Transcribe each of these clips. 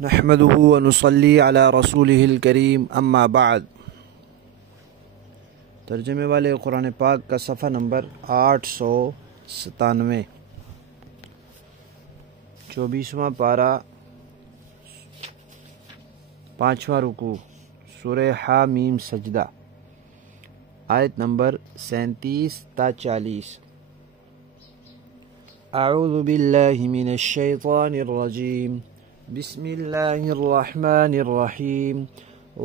نحمده ونصلي على رسوله الکریم اما بعد۔ ترجمے والے قرآن پاک کا صفحہ نمبر 897، 24واں پارہ، 5واں رکوع، سورہ حامیم سجدہ، آیت نمبر 37 تا 40۔ اعوذ باللہ من الشیطان الرجیم، بسم اللہ الرحمن الرحیم۔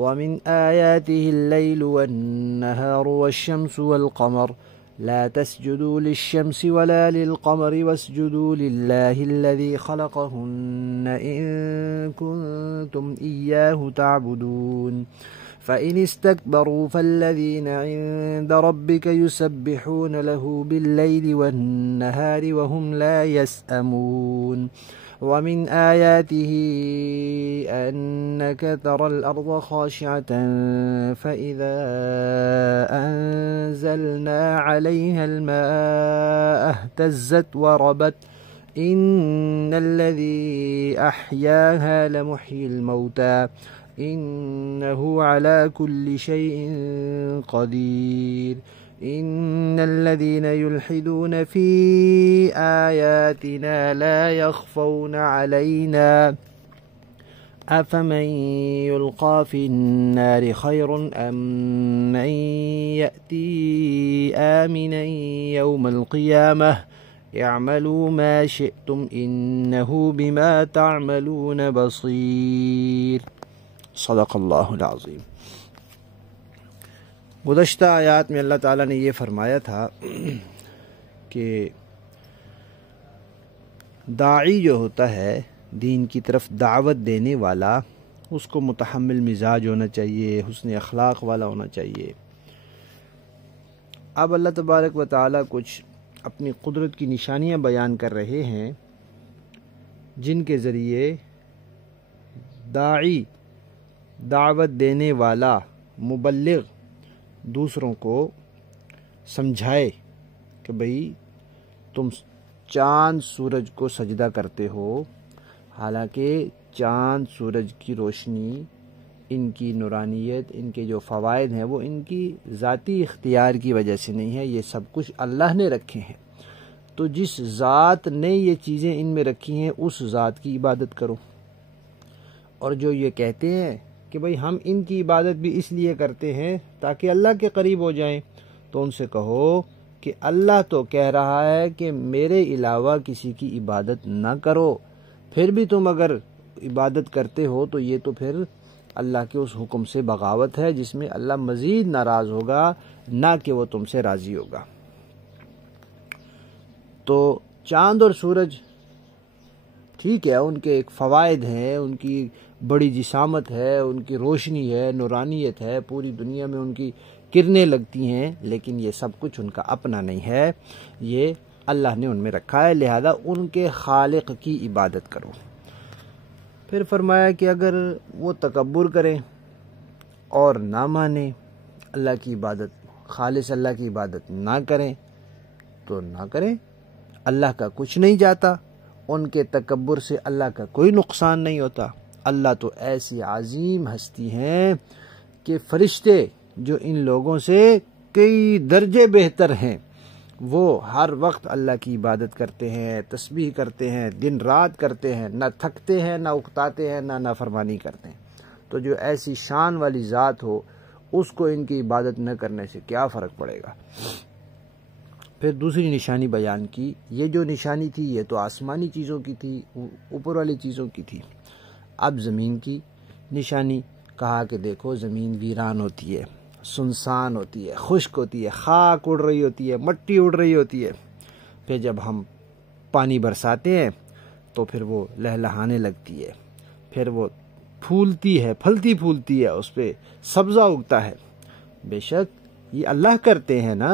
ومن آیاته الليل والنهار والشمس والقمر لا تسجدوا للشمس ولا للقمر واسجدوا لله الذي خلقهن إن كنتم إياه تعبدون فإن استكبروا فالذين عند ربك يسبحون له بالليل والنهار وهم لا يسأمون ومن آياته أنك ترى الأرض خاشعة فإذا أنزلنا عليها الماء اهتزت وربت إن الذي أحياها لمحيي الموتى إنه على كل شيء قدير إن الذين يلحدون في آياتنا لا يخفون علينا أفمن يلقى في النار خير أم من يأتي آمنا يوم القيامة اعملوا ما شئتم إنه بما تعملون بصير۔ صدق اللہ العظیم۔ گزشتہ آیات میں اللہ تعالیٰ نے یہ فرمایا تھا کہ داعی جو ہوتا ہے، دین کی طرف دعوت دینے والا، اس کو متحمل مزاج ہونا چاہیے، حسن اخلاق والا ہونا چاہیے۔ اب اللہ تبارک و تعالیٰ کچھ اپنی قدرت کی نشانیاں بیان کر رہے ہیں جن کے ذریعے داعی، دعوت دینے والا، مبلغ دوسروں کو سمجھائے کہ بھئی تم چاند سورج کو سجدہ کرتے ہو، حالانکہ چاند سورج کی روشنی، ان کی نورانیت، ان کے جو فوائد ہیں وہ ان کی ذاتی اختیار کی وجہ سے نہیں ہے، یہ سب کچھ اللہ نے رکھے ہیں۔ تو جس ذات نے یہ چیزیں ان میں رکھی ہیں اس ذات کی عبادت کرو۔ اور جو یہ کہتے ہیں کہ بھئی ہم ان کی عبادت بھی اس لیے کرتے ہیں تاکہ اللہ کے قریب ہو جائیں، تو ان سے کہو کہ اللہ تو کہہ رہا ہے کہ میرے علاوہ کسی کی عبادت نہ کرو، پھر بھی تم اگر عبادت کرتے ہو تو یہ تو پھر اللہ کے اس حکم سے بغاوت ہے جس میں اللہ مزید ناراض ہوگا، نہ کہ وہ تم سے راضی ہوگا۔ تو چاند اور سورج ٹھیک ہے، ان کے ایک فوائد ہیں، ان کی بڑی جسامت ہے، ان کی روشنی ہے، نورانیت ہے، پوری دنیا میں ان کی کرنیں لگتی ہیں، لیکن یہ سب کچھ ان کا اپنا نہیں ہے، یہ اللہ نے ان میں رکھا ہے، لہذا ان کے خالق کی عبادت کرو۔ پھر فرمایا کہ اگر وہ تکبر کریں اور نہ مانیں، اللہ کی عبادت، خالص اللہ کی عبادت نہ کریں تو نہ کریں، اللہ کا کچھ نہیں جاتا، ان کے تکبر سے اللہ کا کوئی نقصان نہیں ہوتا۔ اللہ تو ایسی عظیم ہستی ہیں کہ فرشتے جو ان لوگوں سے کئی درجے بہتر ہیں، وہ ہر وقت اللہ کی عبادت کرتے ہیں، تسبیح کرتے ہیں، دن رات کرتے ہیں، نہ تھکتے ہیں، نہ اکتاتے ہیں، نہ نافرمانی کرتے ہیں۔ تو جو ایسی شان والی ذات ہو، اس کو ان کی عبادت نہ کرنے سے کیا فرق پڑے گا۔ پھر دوسری نشانی بیان کی، یہ جو نشانی تھی یہ تو آسمانی چیزوں کی تھی، اوپر والی چیزوں کی تھی۔ اب زمین کی نشانی کہا کہ دیکھو زمین ویران ہوتی ہے، سنسان ہوتی ہے، خشک ہوتی ہے، خاک اڑ رہی ہوتی ہے، مٹی اڑ رہی ہوتی ہے، پھر جب ہم پانی برساتے ہیں تو پھر وہ لہلہانے لگتی ہے، پھر وہ پھولتی ہے، پھلتی پھولتی ہے، اس پہ سبزہ اگتا ہے۔ بے شک یہ اللہ کرتے ہیں نا،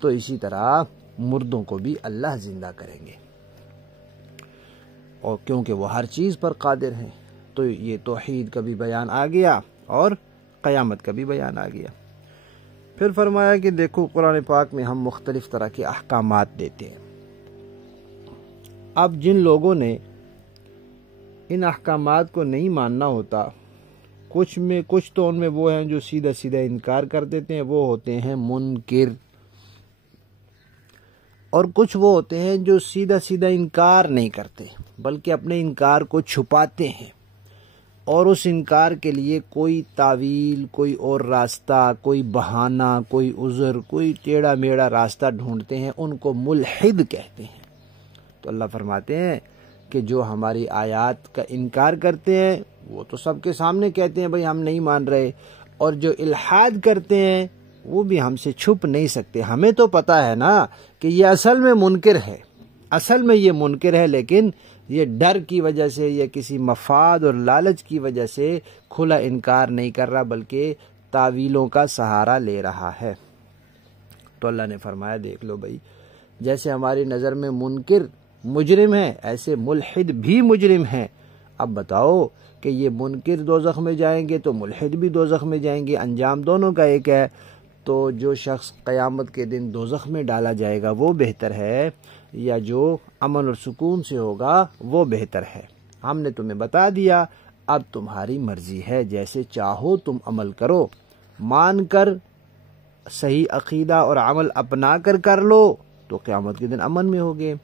تو اسی طرح مردوں کو بھی اللہ زندہ کریں گے، اور کیونکہ وہ ہر چیز پر قادر ہیں۔ تو یہ توحید کا بھی بیان آ گیا اور قیامت کا بھی بیان آ گیا۔ پھر فرمایا کہ دیکھو قرآن پاک میں ہم مختلف طرح کے احکامات دیتے ہیں۔ اب جن لوگوں نے ان احکامات کو نہیں ماننا ہوتا، کچھ تو ان میں وہ ہیں جو سیدھا سیدھا انکار کر دیتے ہیں، وہ ہوتے ہیں منکر، اور کچھ وہ ہوتے ہیں جو سیدھا سیدھا انکار نہیں کرتے بلکہ اپنے انکار کو چھپاتے ہیں، اور اس انکار کے لیے کوئی تعویل، کوئی اور راستہ، کوئی بہانہ، کوئی عذر، کوئی ٹیڑھا میڑھا راستہ ڈھونڈتے ہیں، ان کو ملحد کہتے ہیں۔ تو اللہ فرماتے ہیں کہ جو ہماری آیات کا انکار کرتے ہیں وہ تو سب کے سامنے کہتے ہیں بھئی ہم نہیں مان رہے، اور جو الحاد کرتے ہیں وہ بھی ہم سے چھپ نہیں سکتے۔ ہمیں تو پتہ ہے نا کہ یہ اصل میں منکر ہے، اصل میں یہ منکر ہے، لیکن یہ ڈر کی وجہ سے یا کسی مفاد اور لالچ کی وجہ سے کھلا انکار نہیں کر رہا بلکہ تعویلوں کا سہارا لے رہا ہے۔ تو اللہ نے فرمایا دیکھ لو بھائی، جیسے ہماری نظر میں منکر مجرم ہے ایسے ملحد بھی مجرم ہیں۔ اب بتاؤ کہ یہ منکر دوزخ میں جائیں گے تو ملحد بھی دوزخ میں جائیں گے، انجام دونوں کا ایک ہے۔ تو جو شخص قیامت کے دن دوزخ میں ڈالا جائے گا وہ بہتر ہے یا جو امن اور سکون سے ہوگا وہ بہتر ہے؟ ہم نے تمہیں بتا دیا، اب تمہاری مرضی ہے، جیسے چاہو تم عمل کرو، مان کر صحیح عقیدہ اور عمل اپنا کر لو تو قیامت کے دن امن میں ہوگے،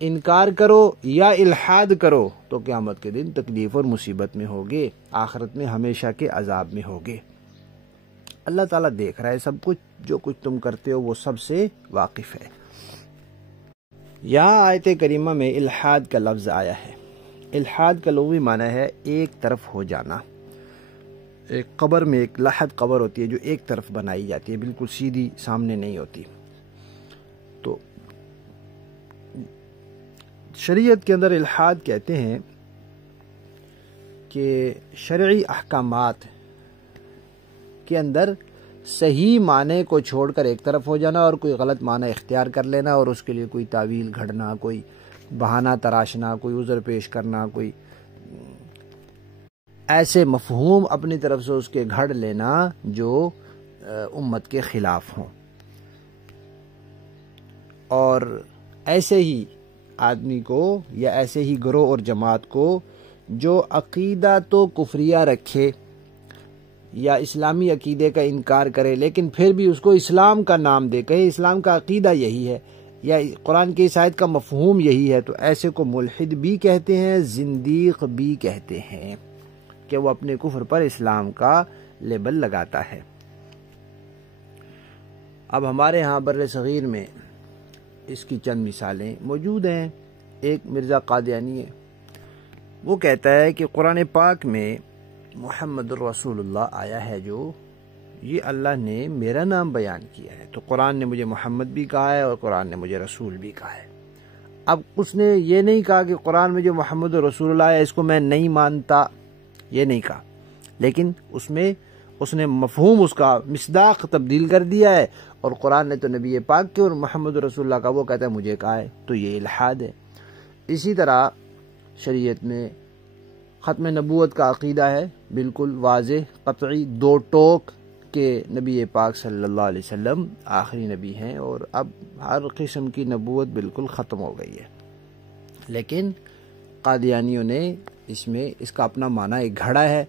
انکار کرو یا الحاد کرو تو قیامت کے دن تکلیف اور مصیبت میں ہوگے، آخرت میں ہمیشہ کے عذاب میں ہوگے۔ اللہ تعالیٰ دیکھ رہا ہے سب کچھ، جو کچھ تم کرتے ہو وہ سب سے واقف ہے۔ یہاں آیت کریمہ میں الحاد کا لفظ آیا ہے۔ الحاد کا لغوی معنی ہے ایک طرف ہو جانا۔ ایک قبر میں ایک لحد قبر ہوتی ہے جو ایک طرف بنائی جاتی ہے، بالکل سیدھی سامنے نہیں ہوتی۔ تو شریعت کے اندر الحاد کہتے ہیں کہ شرعی احکامات کے اندر صحیح معنی کو چھوڑ کر ایک طرف ہو جانا اور کوئی غلط معنی اختیار کر لینا، اور اس کے لیے کوئی تعویل گھڑنا، کوئی بہانہ تراشنا، کوئی عذر پیش کرنا، کوئی ایسے مفہوم اپنی طرف سے اس کے گھڑ لینا جو امت کے خلاف ہوں۔ اور ایسے ہی آدمی کو یا ایسے ہی گروہ اور جماعت کو جو عقیدہ تو کفریہ رکھے یا اسلامی عقیدے کا انکار کرے لیکن پھر بھی اس کو اسلام کا نام دے، کہے اسلام کا عقیدہ یہی ہے یا قرآن کی اس آیت کا مفہوم یہی ہے، تو ایسے کو ملحد بھی کہتے ہیں، زندیق بھی کہتے ہیں کہ وہ اپنے کفر پر اسلام کا لیبل لگاتا ہے۔ اب ہمارے ہاں بر صغیر میں اس کی چند مثالیں موجود ہیں۔ ایک مرزا قادیانی ہے، وہ کہتا ہے کہ قرآن پاک میں محمد الرسول اللہ آیا ہے، جو یہ اللہ نے میرا نام بیان کیا ہے، تو قرآن نے مجھے محمد بھی کہا ہے اور قرآن نے مجھے رسول بھی کہا ہے۔ اب اس نے یہ نہیں کہا کہ قرآن میں جو محمد الرسول اللہ ہے اس کو میں نہیں مانتا، یہ نہیں کہا، لیکن اس نے مفہوم اس کا مصداق تبدیل کر دیا ہے، اور قرآن نے تو نبی پاک کے اور محمد رسول اللہ کا وہ کہتا ہے مجھے کہا ہے، تو یہ الحاد ہے۔ اسی طرح شریعت میں ختم نبوت کا عقیدہ ہے، بالکل واضح قطعی دو ٹوک کہ نبی پاک صلی اللہ علیہ وسلم آخری نبی ہیں اور اب ہر قسم کی نبوت بالکل ختم ہو گئی ہے، لیکن قادیانیوں نے اس کا اپنا معنی ایک گھڑا ہے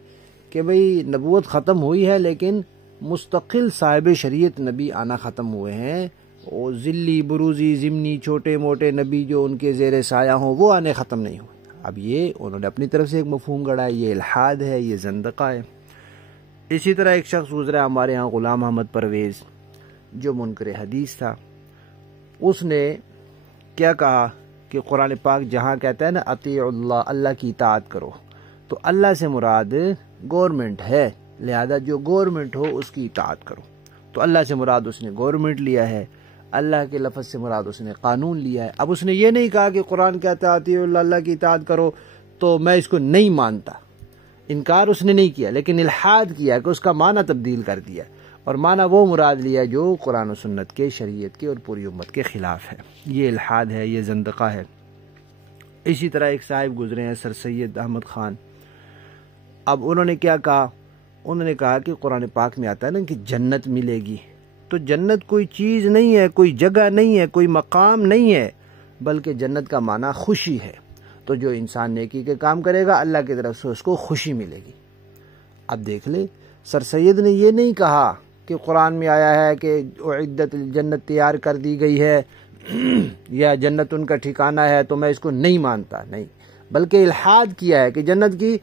کہ بھئی نبوت ختم ہوئی ہے لیکن مستقل صاحب شریعت نبی آنا ختم ہوئے ہیں، اور ذلی بروزی ضمنی چھوٹے موٹے نبی جو ان کے زیر سایہ ہوں وہ آنے ختم نہیں ہوئے۔ اب یہ انہوں نے اپنی طرف سے ایک مفہوم گڑھا ہے، یہ الحاد ہے، یہ زندقہ ہے۔ اسی طرح ایک شخص گزرا ہمارے ہاں غلام احمد پرویز، جو منکر حدیث تھا، اس نے کیا کہا کہ قرآن پاک جہاں کہتا ہے نا اطیعوا اللہ، اللہ کی اطاعت کرو، تو اللہ سے مراد گورنمنٹ ہے، لہذا جو گورنمنٹ ہو اس کی اطاعت کرو، تو اللہ سے مراد اس نے گورنمنٹ لیا ہے، اللہ کے لفظ سے مراد اس نے قانون لیا ہے۔ اب اس نے یہ نہیں کہا کہ قرآن کہتا ہے اطیعوا اللہ، اللہ کی اطاعت کرو، تو میں اس کو نہیں مانتا، انکار اس نے نہیں کیا، لیکن الحاد کیا کہ اس کا معنی تبدیل کر دیا اور معنی وہ مراد لیا جو قرآن و سنت کے، شریعت کے اور پوری امت کے خلاف ہے۔ یہ الحاد ہے، یہ زندقہ ہے۔ اسی طرح ایک صاحب گزرے ہیں سر سید احمد خان، اب انہوں نے کیا کہا، انہوں نے کہا کہ قرآن پاک میں آتا ہے نا کہ جنت ملے گی، تو جنت کوئی چیز نہیں ہے، کوئی جگہ نہیں ہے، کوئی مقام نہیں ہے، بلکہ جنت کا معنی خوشی ہے۔ تو جو انسان نیکی کے کام کرے گا اللہ کی طرف سے اس کو خوشی ملے گی۔ اب دیکھ لے، سر سید نے یہ نہیں کہا کہ قرآن میں آیا ہے کہ اعدت جنت تیار کر دی گئی ہے یا جنت ان کا ٹھکانہ ہے تو میں اس کو نہیں مانتا، نہیں، بلکہ الحاد کیا ہے کہ جنت کی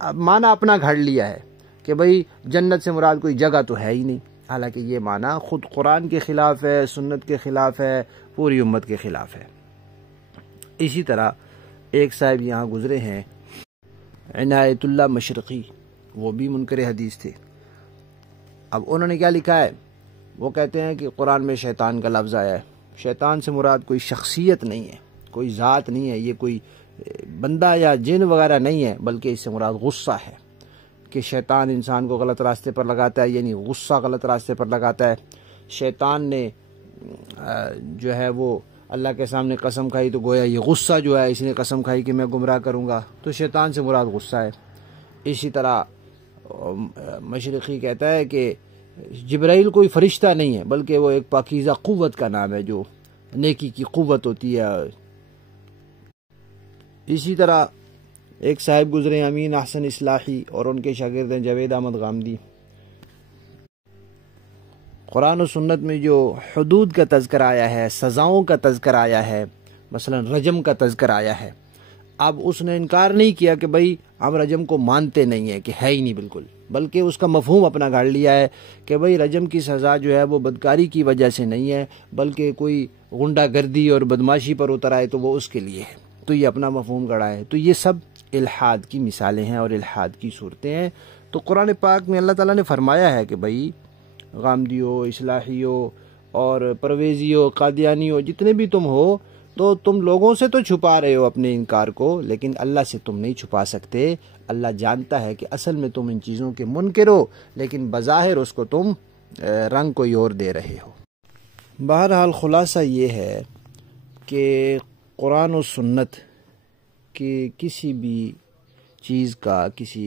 معنی اپنا گھڑ لیا ہے کہ بھئی جنت سے مراد کوئی جگہ تو ہے ہی نہیں، حالانکہ یہ معنی خود قرآن کے خلاف ہے، سنت کے خلاف ہے، پوری امت کے خلاف ہے۔ اسی طرح ایک صاحب یہاں گزرے ہیں عنایت اللہ مشرقی، وہ بھی منکر حدیث تھے۔ اب انہوں نے کیا لکھا ہے، وہ کہتے ہیں کہ قرآن میں شیطان کا لفظ آیا ہے، شیطان سے مراد کوئی شخصیت نہیں ہے، کوئی ذات نہیں ہے، یہ کوئی بندہ یا جن وغیرہ نہیں ہے، بلکہ اس سے مراد غصہ ہے کہ شیطان انسان کو غلط راستے پر لگاتا ہے، یعنی غصہ غلط راستے پر لگاتا ہے۔ شیطان نے جو ہے وہ اللہ کے سامنے قسم کھائی تو گویا یہ غصہ جو ہے اس نے قسم کھائی کہ میں گمراہ کروں گا، تو شیطان سے مراد غصہ ہے۔ اسی طرح مشرقی کہتا ہے کہ جبرائیل کوئی فرشتہ نہیں ہے، بلکہ وہ ایک پاکیزہ قوت کا نام ہے جو نیکی کی قوت ہوتی ہے۔ اسی طرح ایک صاحب گزرے امین احسن اصلاحی اور ان کے شاگرد ہیں جاوید احمد غامدی۔ قرآن و سنت میں جو حدود کا تذکر آیا ہے، سزاؤں کا تذکر آیا ہے، مثلا رجم کا تذکر آیا ہے، اب اس نے انکار نہیں کیا کہ بھئی ہم رجم کو مانتے نہیں ہیں کہ ہے ہی نہیں بالکل، بلکہ اس کا مفہوم اپنا گاڑ لیا ہے کہ بھئی رجم کی سزا جو ہے وہ بدکاری کی وجہ سے نہیں ہے، بلکہ کوئی غنڈہ گردی اور بدماشی پر اتر آئے تو وہ اس کے لیے ہے، تو یہ اپنا مفہوم گڑا ہے۔ تو یہ سب الحاد کی مثالیں ہیں اور الحاد کی صورتیں ہیں۔ تو قرآن پاک میں اللہ تعالیٰ نے فرمایا ہے کہ بھئی غامدیو، اصلاحیو اور پرویزیو، قادیانیو، جتنے بھی تم ہو، تو تم لوگوں سے تو چھپا رہے ہو اپنے انکار کو، لیکن اللہ سے تم نہیں چھپا سکتے۔ اللہ جانتا ہے کہ اصل میں تم ان چیزوں کے منکر ہو، لیکن بظاہر اس کو تم رنگ کوئی اور دے رہے ہو۔ بہرحال خلاصہ یہ ہے کہ قرآن و سنت کی کسی بھی چیز کا، کسی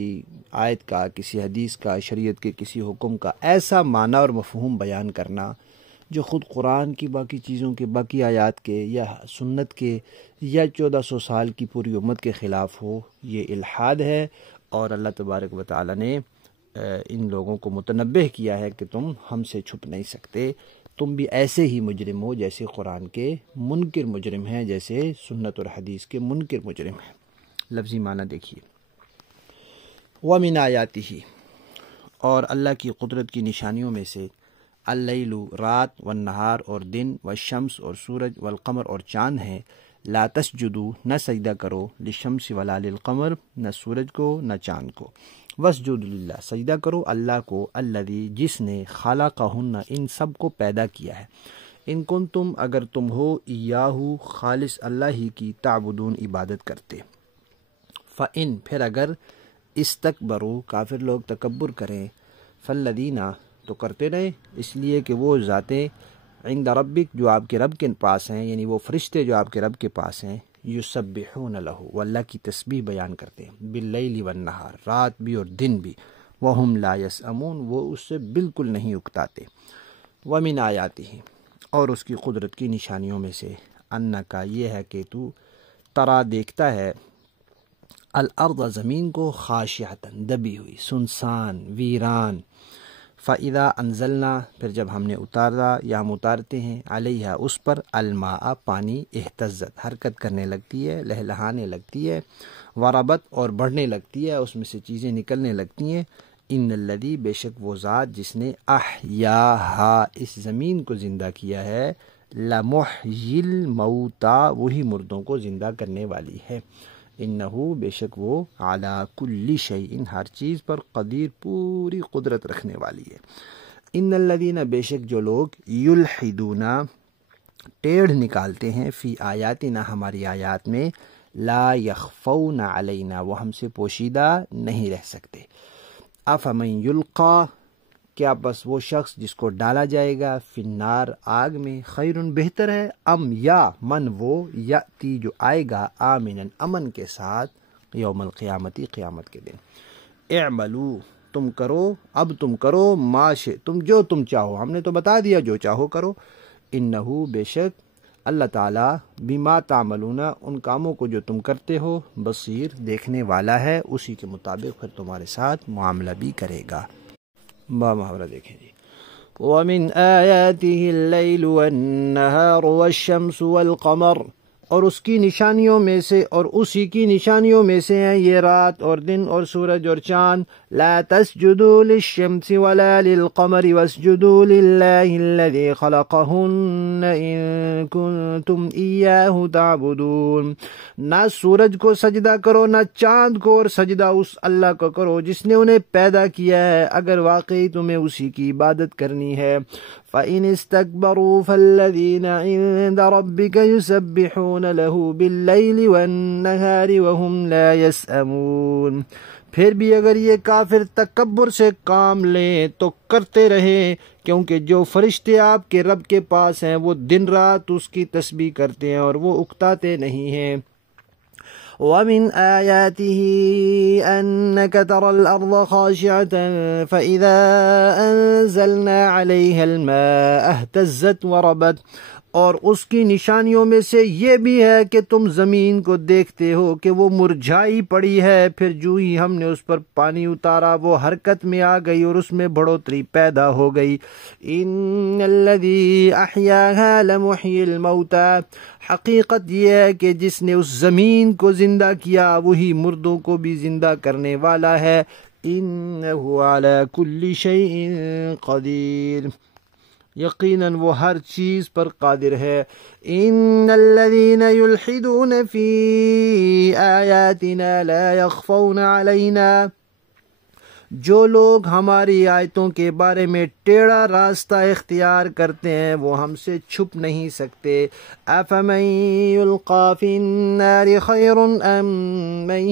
آیت کا، کسی حدیث کا، شریعت کے کسی حکم کا ایسا معنی اور مفہوم بیان کرنا جو خود قرآن کی باقی چیزوں کے، باقی آیات کے یا سنت کے یا 1400 سال کی پوری امت کے خلاف ہو، یہ الحاد ہے، اور اللہ تبارک و تعالی نے ان لوگوں کو متنبہ کیا ہے کہ تم ہم سے چھپ نہیں سکتے، تم بھی ایسے ہی مجرم ہو جیسے قرآن کے منکر مجرم ہیں، جیسے سنت اور حدیث کے منکر مجرم ہیں۔ لفظی معنی دیکھیے، وَمِنْ آیَاتِهِ، اور اللہ کی قدرت کی نشانیوں میں سے اللیل، رات، والنہار، اور دن، والشمس، اور سورج، والقمر، اور چاند ہیں۔ لا تسجدوا، نہ سجدہ کرو، للشمس ولا للقمر، نہ سورج کو نہ چاند کو، واسجدوا للہ، سجدہ کرو اللہ کو، الذی، جس نے خلقہن، ان سب کو پیدا کیا ہے، ان کنتم، اگر تم ہو، ایاہو، خالص اللہ ہی کی، تعبدون، عبادت کرتے۔ فَإِن، پھر اگر، استکبروا، کافر لوگ تکبر کریں، فالذین، تو کرتے رہے، اس لیے کہ وہ ذاتیں عند ربک، جو آپ کے رب کے پاس ہیں، یعنی وہ فرشتے جو آپ کے رب کے پاس ہیں، یسبحون لہ، وہ اللہ کی تسبیح بیان کرتے ہیں، باللیل والنہار، رات بھی اور دن بھی، وہم لا یسأمون، وہ اس سے بالکل نہیں اکتاتے۔ ومن آیاتہ، اور اس کی قدرت کی نشانیوں میں سے، انکا، یہ ہے کہ تو ترا، دیکھتا ہے، الارض، زمین کو، خاشعۃ، دبی ہوئی، سنسان، ویران، فَإِذَا أَنزَلْنَا، پھر جب ہم نے اتارا یا ہم اتارتے ہیں، علیہا، اس پر، الماء، پانی، اہتزت، حرکت کرنے لگتی ہے، لہلہانے لگتی ہے، وربت، اور بڑھنے لگتی ہے، اس میں سے چیزیں نکلنے لگتی ہیں، ان الذی، بے شک وہ ذات جس نے، احیاہا، اس زمین کو زندہ کیا ہے، لمحیی الموتا، وہی مردوں کو زندہ کرنے والی ہے، انہو، بے شک وہ، علی کل شیء، ہر چیز پر، قدیر، پوری قدرت رکھنے والی ہے۔ ان الذین، بے شک جو لوگ، یلحدون، ٹیڑھ نکالتے ہیں، فی آیاتنا، ہماری آیات میں، لا یخفون علینا، وہ ہم سے پوشیدہ نہیں رہ سکتے۔ افمن یلقی، کیا بس وہ شخص جس کو ڈالا جائے گا، فی النار، آگ میں، خیرن، بہتر ہے، ام، یا، من، وہ، یاتی، جو آئے گا، آمنا، امن کے ساتھ، یوم القیامتی، قیامت کے دن۔ اعملوا، تم کرو، اب تم کرو، ما شئتم، جو تم چاہو، ہم نے تو بتا دیا جو چاہو کرو، انہو، بے شک، اللہ تعالیٰ بما تعملون ان کاموں کو جو تم کرتے ہو بصیر دیکھنے والا ہے، اسی کے مطابق پھر تمہارے ساتھ معاملہ بھی کرے گا۔ با محاورہ دیکھیں جی۔ وَمِنْ آيَاتِهِ اللَّيْلُ وَالنَّهَارُ وَالشَّمْسُ وَالْقَمَرُ، اور اس کی نشانیوں میں سے اور اسی کی نشانیوں میں سے ہیں یہ رات اور دن اور سورج اور چاند۔ لا تسجدوا للشمس ولا للقمر واسجدوا لله الذي خلقهن إن كنتم إياه تعبدون، نہ سورج کو سجدہ کرو نہ چاند کو، اور سجدہ اس اللہ کو کرو جس نے انہیں پیدا کیا ہے اگر واقعی تمہیں اسی کی عبادت کرنی ہے۔ فَإِنِ اسْتَكْبَرُوا فَالَّذِينَ عِندَ رَبِّكَ يُسَبِّحُونَ لَهُ بِاللَّيْلِ وَالنَّهَارِ وَهُمْ لَا يَسْأَمُونَ، پھر بھی اگر یہ کافر تکبر سے کام لیں تو کرتے رہیں، کیونکہ جو فرشتے آپ کے رب کے پاس ہیں وہ دن رات اس کی تسبیح کرتے ہیں اور وہ اکتاتے نہیں ہیں۔ وَمِنْ آيَاتِهِ أَنَّكَ تَرَى الْأَرْضَ خَاشِعَةً فَإِذَا أَنزَلْنَا عَلَيْهَا الْمَاءَ اهْتَزَّتْ وَرَبَتْ، اور اس کی نشانیوں میں سے یہ بھی ہے کہ تم زمین کو دیکھتے ہو کہ وہ مرجھائی پڑی ہے، پھر جو ہی ہم نے اس پر پانی اتارا وہ حرکت میں آ گئی اور اس میں بڑھوتری پیدا ہو گئی۔ ان الذی احیاها لمحیی الموتی، حقیقت یہ ہے کہ جس نے اس زمین کو زندہ کیا وہی مردوں کو بھی زندہ کرنے والا ہے۔ انہ علی کل شیء قدیر، یقیناً وہ ہر چیز پر قادر ہے۔ ان الذین یلحدون فی آیاتنا لا یخفون علینا، جو لوگ ہماری آیتوں کے بارے میں ٹیڑھا راستہ اختیار کرتے ہیں وہ ہم سے چھپ نہیں سکتے۔ افمن یلقی فی النار خیر ام من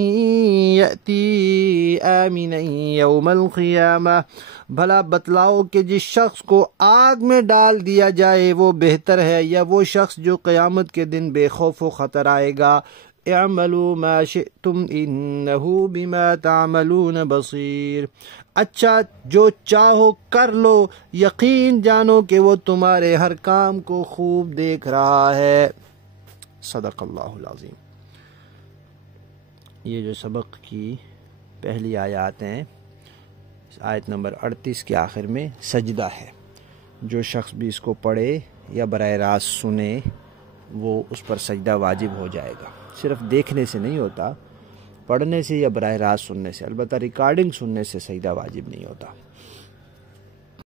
یأتی آمنا یوم القیامہ، بھلا بتلاؤ کہ جس شخص کو آگ میں ڈال دیا جائے وہ بہتر ہے یا وہ شخص جو قیامت کے دن بے خوف و خطر آئے گا۔ اعملوا ما شئتم انہ بما تعملون بصیر، اچھا جو چاہو کر لو، یقین جانو کہ وہ تمہارے ہر کام کو خوب دیکھ رہا ہے۔ صدق اللہ العظیم۔ یہ جو سبق کی پہلی آیات ہیں، آیت نمبر 38 کے آخر میں سجدہ ہے، جو شخص بھی اس کو پڑھے یا براہ راست سنے وہ اس پر سجدہ واجب ہو جائے گا۔ صرف دیکھنے سے نہیں ہوتا، پڑھنے سے یا براہ راست سننے سے، البتہ ریکارڈنگ سننے سے سجدہ واجب نہیں ہوتا۔